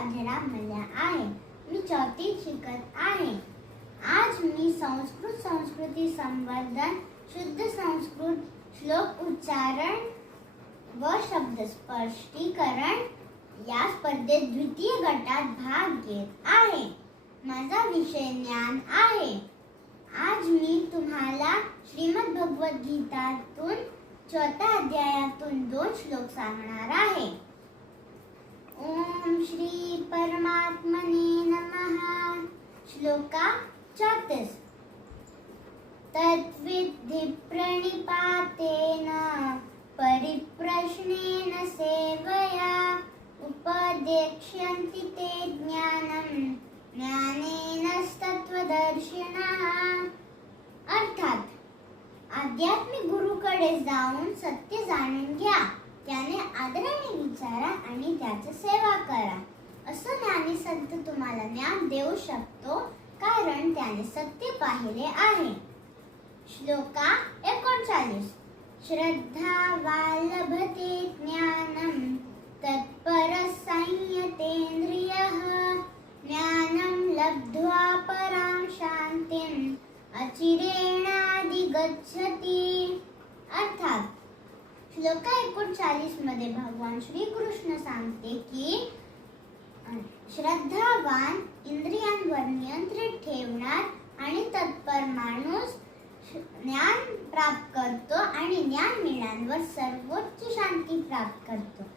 साजरा मला आहे. मी चौथीत शिकत आहे. आज मी संस्कृत संस्कृती संवर्धन शुद्ध संस्कृत श्लोक उच्चारण व शब्द स्पष्टीकरण या स्पर्धेत द्वितीय गटात भाग घेत आहे. माझा विषय ज्ञान आहे. आज मी तुम्हाला श्रीमद भगवत गीतातून चौथ्या अध्यायातून दोन श्लोक सांगणार आहे. ओम श्री परमात्मने नमः. श्लोका चौतीस. तद्विद्धि प्रणिपातेन परिप्रश्नेन सेवया उपदेक्ष्यन्ति ते ज्ञानं ज्ञानेनस्तत्त्वदर्शिनः अर्थात आध्यात्मिक गुरुकडे जाऊन सत्य जाणून घ्या त्याने आदराने विचारा आणि त्याची सेवा करा. असं ज्ञानी संत तुम्हाला ज्ञान देऊ शकतो कारण त्याने सत्य पाहिले आहे. श्लोका एकोणचाळीस. श्रद्धा वालभते ज्ञानं तत्पर संयतेंद्रिय ज्ञानं लब्ध्वा परां शान्तिम् अचिरेणाधिगच्छति अर्थात श्लोका एकोणचाळीसमध्ये भगवान श्रीकृष्ण सांगते की श्रद्धावान इंद्रियांवर नियंत्रित ठेवणार आणि तत्पर माणूस ज्ञान प्राप्त करतो आणि ज्ञान मिळाल्यावर सर्वोच्च शांती प्राप्त करतो.